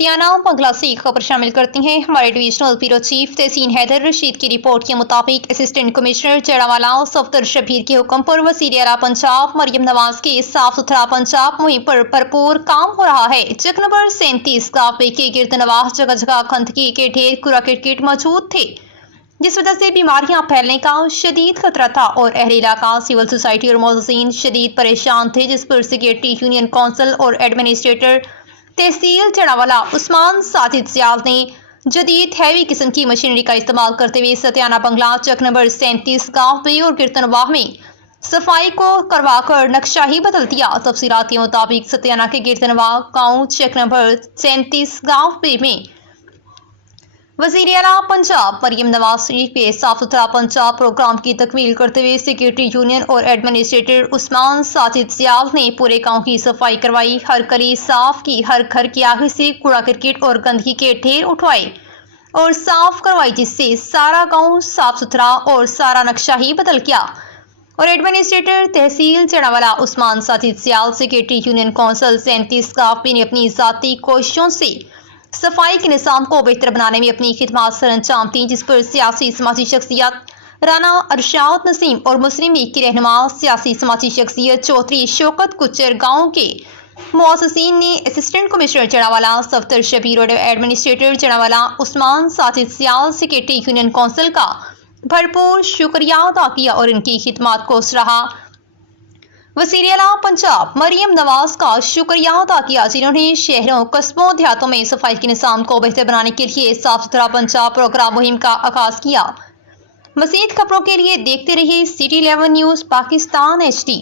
सत्याना बंगला से खबर शामिल करते हैं। हमारे डिविजनल ब्यूरो चीफ तहसीन हैदर रशीद की रिपोर्ट के मुताबिक असिस्टेंट कमिश्नर जड़ावाला सफदर शबीर के हुक्म पर वज़ीर आला पंजाब मरियम नवाज के साफ सुथरा पंजाब मुहिम पर भरपूर काम हो रहा है। चक नंबर 37 काफे के गिरद नवाह जगह जगह गंदगी के ढेर कूड़ा किट मौजूद थे, जिस वजह से बीमारियां फैलने का शदीद खतरा था और अहले इलाका, सिविल सोसाइटी और मोहसिन शदीद परेशान थे, जिस पर सेक्रेटरी यूनियन काउंसिल और एडमिनिस्ट्रेटर तहसील जड़ावाला उस्मान साजिद सियाल ने जदीद हैवी किस्म की मशीनरी का इस्तेमाल करते हुए सत्याना बंगला चक नंबर 37 गाँव पे और गिरतनवाह में सफाई को करवाकर नक्शा ही बदल दिया। तफसीलात के मुताबिक सत्याना के गिरतनवाह गाँव चक नंबर 37 गाँव पे में वज़ीर आला पंजाब मरियम नवाज के साफ सुथरा पंजाब प्रोग्राम की तकमील करते हुए सेक्रेटरी यूनियन और एडमिनिस्ट्रेटर उस्मान साजिद सियाल ने पूरे गांव की सफाई करवाई, हर गली साफ की, हर घर के आगे से कूड़ा किट और गंदगी के ढेर उठवाए और साफ करवाई, जिससे सारा गांव साफ सुथरा और सारा नक्शा ही बदल गया। और एडमिनिस्ट्रेटर तहसील जड़ावाला उस्मान साजिद सियाल सेक्रेटरी यूनियन काउंसिल 37 काफी ने अपनी ज़ाती कोशिशों से सफाई के निज़ाम को बेहतर बनाने में अपनी खिदमत सर अंजाम दी, जिस पर सियासी समाजी शख्सियत राना अरशाद नसीम और मुस्लिम लीग की रहनुमा सियासी समाजी शख्सियत चौधरी शौकत कुचर गाँव के मुअस्सिसीन ने असिस्टेंट कमिश्नर जड़ावाला सफदर शबीर और एडमिनिस्ट्रेटर जड़ावाला उस्मान साजिद सियाल सेक्रेटरी यूनियन काउंसिल का भरपूर शुक्रिया अदा किया और इनकी खिदमत को सराहा। वज़ीर आला पंजाब मरियम नवाज का शुक्रिया अदा किया, जिन्होंने शहरों, कस्बों, देहातों में सफाई के निज़ाम को बेहतर बनाने के लिए साफ सुथरा पंजाब प्रोग्राम मुहिम का आगाज किया। मज़ीद खबरों के लिए देखते रहिए सिटी 11 न्यूज़ पाकिस्तान HD।